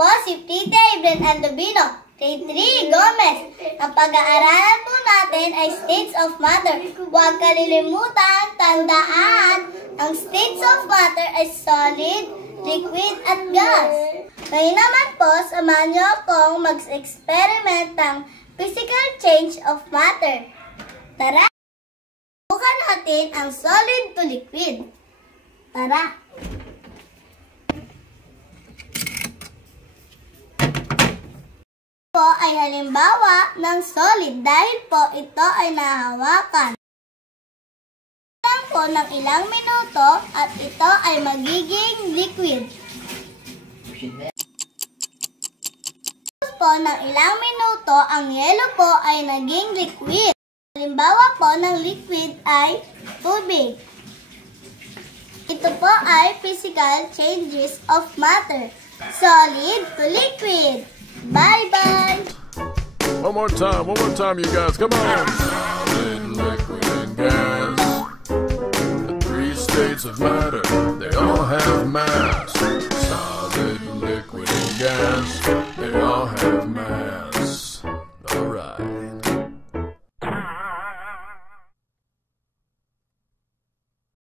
po si Tita Evelyn Andovino, Grade 3, Gomez. Ang pag-aaralan po natin ay states of matter. Huwag kalilimutan, tandaan, ang states of matter ay solid, liquid, at gas. Ngayon naman po, samahan niyo akong mag-experiment ng physical change of matter. Tara! Subukan natin ang solid to liquid. Tara! Po ay halimbawa ng solid dahil po ito ay nahawakan. Lang po ng ilang minuto at ito ay magiging liquid. Tapos po ng ilang minuto, ang yelo po ay naging liquid. Halimbawa po ng liquid ay tubig. Ito po ay physical changes of matter. Solid to liquid. Bye-bye! One more time, you guys. Come on. Solid, liquid, and gas. The three states of matter, they all have mass. Solid, liquid, and gas, they all have mass.